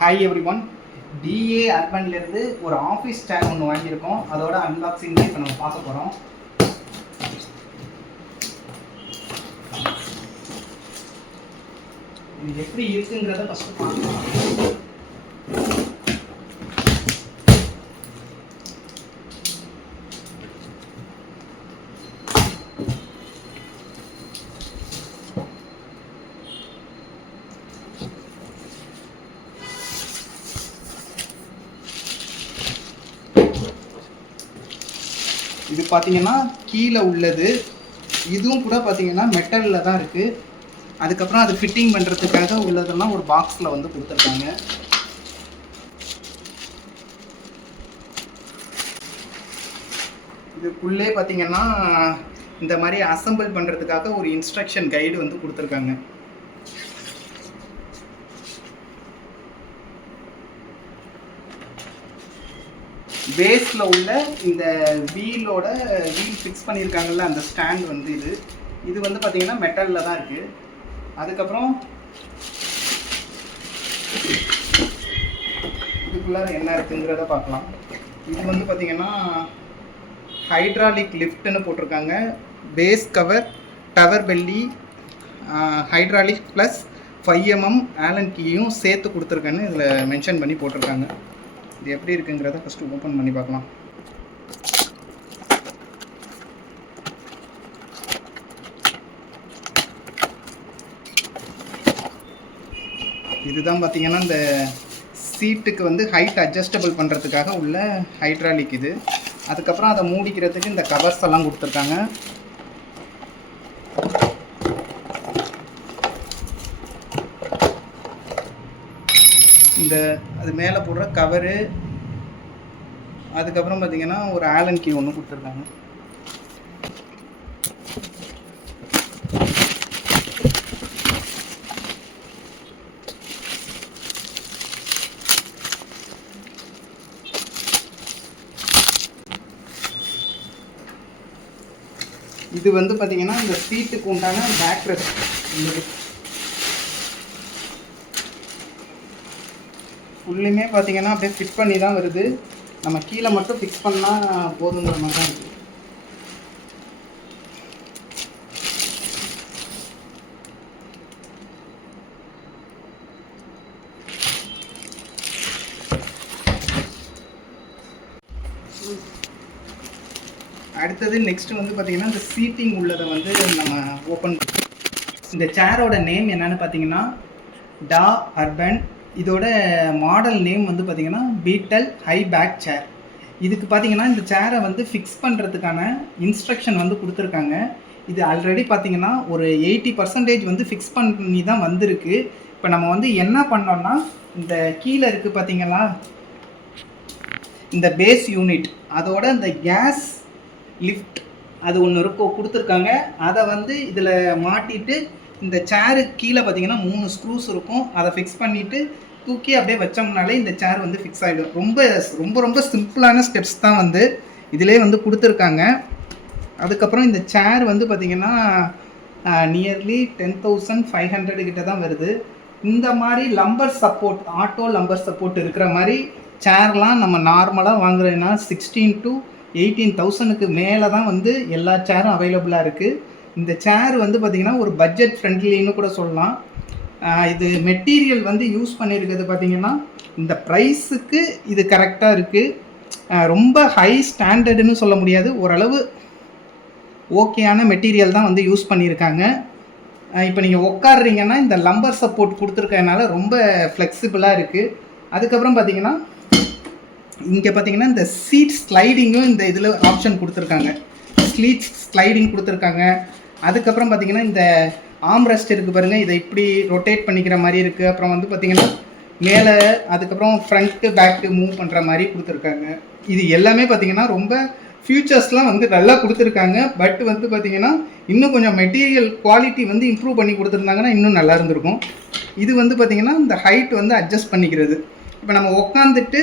Hi every one. DA அர்பன்லேருந்து ஒரு office சேர் ஒன்று வாங்கியிருக்கோம். அதோட அன்பாக்சிங் தான் இப்போ நம்ம பார்க்க போகிறோம். இது எப்படி இருக்குங்கிறத ஃபஸ்ட்டு பார்க்கலாம். இது பார்த்தீங்கன்னா கீழே உள்ளது, இதுவும் கூட பார்த்தீங்கன்னா மெட்டலில் தான் இருக்குது. அதுக்கப்புறம் அது ஃபிட்டிங் பண்ணுறதுக்காக உள்ளதெல்லாம் ஒரு பாக்ஸில் வந்து கொடுத்துருக்காங்க. இதுக்குள்ளே பார்த்தீங்கன்னா இந்த மாதிரி அசம்பிள் பண்ணுறதுக்காக ஒரு இன்ஸ்ட்ரக்ஷன் கைடு வந்து கொடுத்துருக்காங்க. பேஸில் உள்ள இந்த வீல் ஃபிக்ஸ் பண்ணியிருக்காங்கல்ல, அந்த ஸ்டாண்ட் வந்து இது வந்து பார்த்தீங்கன்னா மெட்டலில் தான் இருக்குது. அதுக்கப்புறம் இதுக்குள்ளார என்ன இருக்குங்கிறத பார்க்கலாம். இது வந்து பார்த்தீங்கன்னா ஹைட்ராலிக் லிஃப்ட்னு போட்டிருக்காங்க. Base cover, tower belly, hydraulic plus 5mm Allen கீயும் சேர்த்து கொடுத்துருக்கேன்னு இதில் மென்ஷன் பண்ணி போட்டிருக்காங்க. இது எப்படி இருக்குங்கிறத ஃபஸ்ட்டு ஓப்பன் பண்ணி பார்க்கலாம். இதுதான் பார்த்தீங்கன்னா இந்த சீட்டுக்கு வந்து ஹைட் அட்ஜஸ்டபிள் பண்ணுறதுக்காக உள்ள ஹைட்ராலிக் இது. அதுக்கப்புறம் அதை மூடிக்கிறதுக்கு இந்த கவர்ஸ் எல்லாம் கொடுத்துருக்காங்க. இந்த அது மேலே போடுற கவரு, அதுக்கப்புறம் பார்த்தீங்கன்னா ஒரு ஆலன் கீ ஒன்று கொடுத்துருக்காங்க. இது வந்து பார்த்தீங்கன்னா இந்த சீட்டுக்கு உண்டான பேக் ரெஸ்ட். ஃபுல்லுமே பார்த்தீங்கன்னா அப்படியே ஃபிட் பண்ணி தான் வருது. நம்ம கீழே மட்டும் ஃபிக்ஸ் பண்ணால் போதுங்கிற மாதிரி தான் இருக்குது. அடுத்தது நெக்ஸ்ட் வந்து பார்த்தீங்கன்னா இந்த சீட்டிங் உள்ளதை வந்து நம்ம ஓப்பன். இந்த சேரோட நேம் என்னன்னு பார்த்தீங்கன்னா டா அர்பன். இதோட மாடல் நேம் வந்து பார்த்திங்கன்னா பீட்டல் ஹை பேக் சேர். இதுக்கு பார்த்திங்கன்னா இந்த சேரை வந்து ஃபிக்ஸ் பண்ணுறதுக்கான இன்ஸ்ட்ரக்ஷன் வந்து கொடுத்துருக்காங்க. இது ஆல்ரெடி பார்த்திங்கன்னா ஒரு 80% வந்து ஃபிக்ஸ் பண்ணி தான் வந்திருக்கு. இப்போ நம்ம வந்து என்ன பண்ணோம்னா, இந்த கீழே இருக்குது பார்த்திங்களா இந்த பேஸ் யூனிட், அதோட இந்த கேஸ் லிஃப்ட் அது ஒன்று இருக்கும் கொடுத்துருக்காங்க. அதை வந்து இதில் மாட்டிட்டு இந்த சேருக்கு கீழே பார்த்திங்கன்னா 3 ஸ்க்ரூஸ் இருக்கும். அதை ஃபிக்ஸ் பண்ணிவிட்டு தூக்கி அப்படியே வச்சோம்னாலே இந்த சேர் வந்து ஃபிக்ஸ் ஆகிடும். ரொம்ப ரொம்ப ரொம்ப சிம்பிளான ஸ்டெப்ஸ் தான் வந்து இதிலே வந்து கொடுத்துருக்காங்க. அதுக்கப்புறம் இந்த சேர் வந்து பார்த்திங்கன்னா நியர்லி 10,500 கிட்ட தான் வருது. இந்த மாதிரி lumbar support, auto lumbar support இருக்கிற மாதிரி சேர்லாம் நம்ம நார்மலாக வாங்குறதுனா 16,000 to 18,000க்கு மேலே தான் வந்து எல்லா சேரும் அவைலபிளாக இருக்குது. இந்த சேர் வந்து பார்த்திங்கன்னா ஒரு பட்ஜெட் ஃப்ரெண்ட்லின்னு கூட சொல்லலாம். இது மெட்டீரியல் வந்து யூஸ் பண்ணியிருக்கிறது பார்த்திங்கன்னா இந்த ப்ரைஸுக்கு இது கரெக்டாக இருக்குது. ரொம்ப ஹை ஸ்டாண்டர்டுன்னு சொல்ல முடியாது, ஓரளவு ஓகேயான மெட்டீரியல் தான் வந்து யூஸ் பண்ணியிருக்காங்க. இப்போ நீங்கள் உட்காடுறீங்கன்னா இந்த லம்பர் சப்போர்ட் கொடுத்துருக்கனால ரொம்ப ஃப்ளெக்சிபிளாக இருக்குது. அதுக்கப்புறம் பார்த்திங்கன்னா இங்கே பார்த்திங்கன்னா இந்த சீட் ஸ்லைடிங்கும் இந்த இதில் ஆப்ஷன் கொடுத்துருக்காங்க. சீட் ஸ்லைடிங் கொடுத்துருக்காங்க. அதுக்கப்புறம் பார்த்திங்கன்னா இந்த ஆம்ரெஸ்ட் இருக்குது பாருங்கள், இதை இப்படி ரொட்டேட் பண்ணிக்கிற மாதிரி இருக்குது. அப்புறம் வந்து பார்த்திங்கன்னா மேலே அதுக்கப்புறம் ஃப்ரண்ட்டு பேக்கு மூவ் பண்ணுற மாதிரி கொடுத்துருக்காங்க. இது எல்லாமே பார்த்திங்கன்னா ரொம்ப ஃபியூச்சர்ஸ்லாம் வந்து நல்லா கொடுத்துருக்காங்க. பட் வந்து பார்த்திங்கன்னா இன்னும் கொஞ்சம் மெட்டீரியல் குவாலிட்டி வந்து இம்ப்ரூவ் பண்ணி கொடுத்துருந்தாங்கன்னா இன்னும் நல்லா இருந்திருக்கும். இது வந்து பார்த்திங்கன்னா இந்த ஹைட் வந்து அட்ஜஸ்ட் பண்ணிக்கிறது. இப்போ நம்ம உட்காந்துட்டு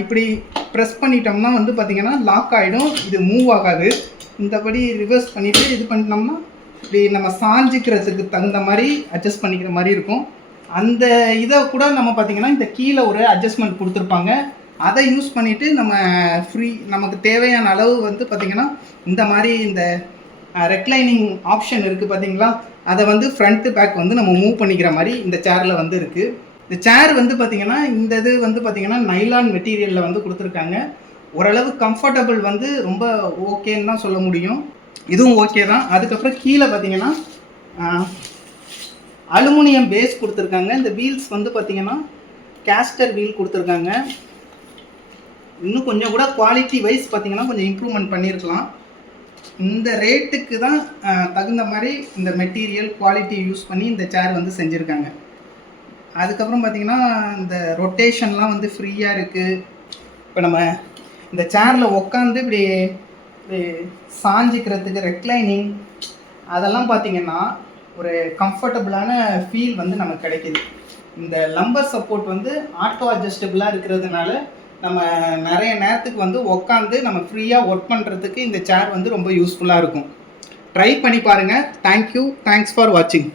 இப்படி ப்ரெஸ் பண்ணிட்டோம்னா வந்து பார்த்திங்கன்னா லாக் ஆகிடும், இது மூவ் ஆகாது. இந்தபடி ரிவர்ஸ் பண்ணிவிட்டு இது பண்ணிட்டோம்னா இப்படி நம்ம சாஞ்சிக்கிறதுக்கு தகுந்த மாதிரி அட்ஜஸ்ட் பண்ணிக்கிற மாதிரி இருக்கும். அந்த இதை கூட நம்ம பார்த்தீங்கன்னா இந்த கீழே ஒரு அட்ஜஸ்ட்மெண்ட் கொடுத்துருப்பாங்க. அதை யூஸ் பண்ணிவிட்டு நம்ம நமக்கு தேவையான அளவு வந்து பார்த்திங்கன்னா இந்த மாதிரி இந்த ரெக்லைனிங் ஆப்ஷன் இருக்குது பார்த்தீங்களா, அதை வந்து ஃப்ரண்ட்டு பேக் வந்து நம்ம மூவ் பண்ணிக்கிற மாதிரி இந்த சேரில் வந்து இருக்குது. இந்த சேர் வந்து பார்த்திங்கன்னா இந்த இது வந்து பார்த்திங்கன்னா நைலான் மெட்டீரியலில் வந்து கொடுத்துருக்காங்க. ஓரளவு கம்ஃபர்டபுள் வந்து ரொம்ப ஓகேன்னு தான் சொல்ல முடியும். இதுவும் ஓகே தான். அதுக்கப்புறம் கீழே பார்த்திங்கன்னா அலுமினியம் பேஸ் கொடுத்துருக்காங்க. இந்த வீல்ஸ் வந்து பார்த்திங்கன்னா கேஸ்டர் வீல் கொடுத்துருக்காங்க. இன்னும் கொஞ்சம் கூட குவாலிட்டி வைஸ் பார்த்திங்கன்னா கொஞ்சம் இம்ப்ரூவ்மெண்ட் பண்ணியிருக்கலாம். இந்த ரேட்டுக்கு தான் தகுந்த மாதிரி இந்த மெட்டீரியல் குவாலிட்டி யூஸ் பண்ணி இந்த சேர் வந்து செஞ்சுருக்காங்க. அதுக்கப்புறம் பார்த்திங்கன்னா இந்த ரொட்டேஷன்லாம் வந்து ஃப்ரீயாக இருக்குது. இப்போ நம்ம இந்த சேரில் உட்காந்து இப்படி சாஞ்சிக்கிறதுக்கு ரெக்லைனிங் அதெல்லாம் பார்த்திங்கன்னா ஒரு கம்ஃபர்டபுளான ஃபீல் வந்து நமக்கு கிடைக்கிது. இந்த லம்பர் சப்போர்ட் வந்து ஆட்டோ அட்ஜஸ்டபுளாக இருக்கிறதுனால நம்ம நிறைய நேரத்துக்கு வந்து உட்காந்து நம்ம ஃப்ரீயாக ஒர்க் பண்ணுறதுக்கு இந்த சேர் வந்து ரொம்ப யூஸ்ஃபுல்லாக இருக்கும். ட்ரை பண்ணி பாருங்கள். தேங்க்யூ. தேங்க்ஸ் ஃபார் வாட்சிங்.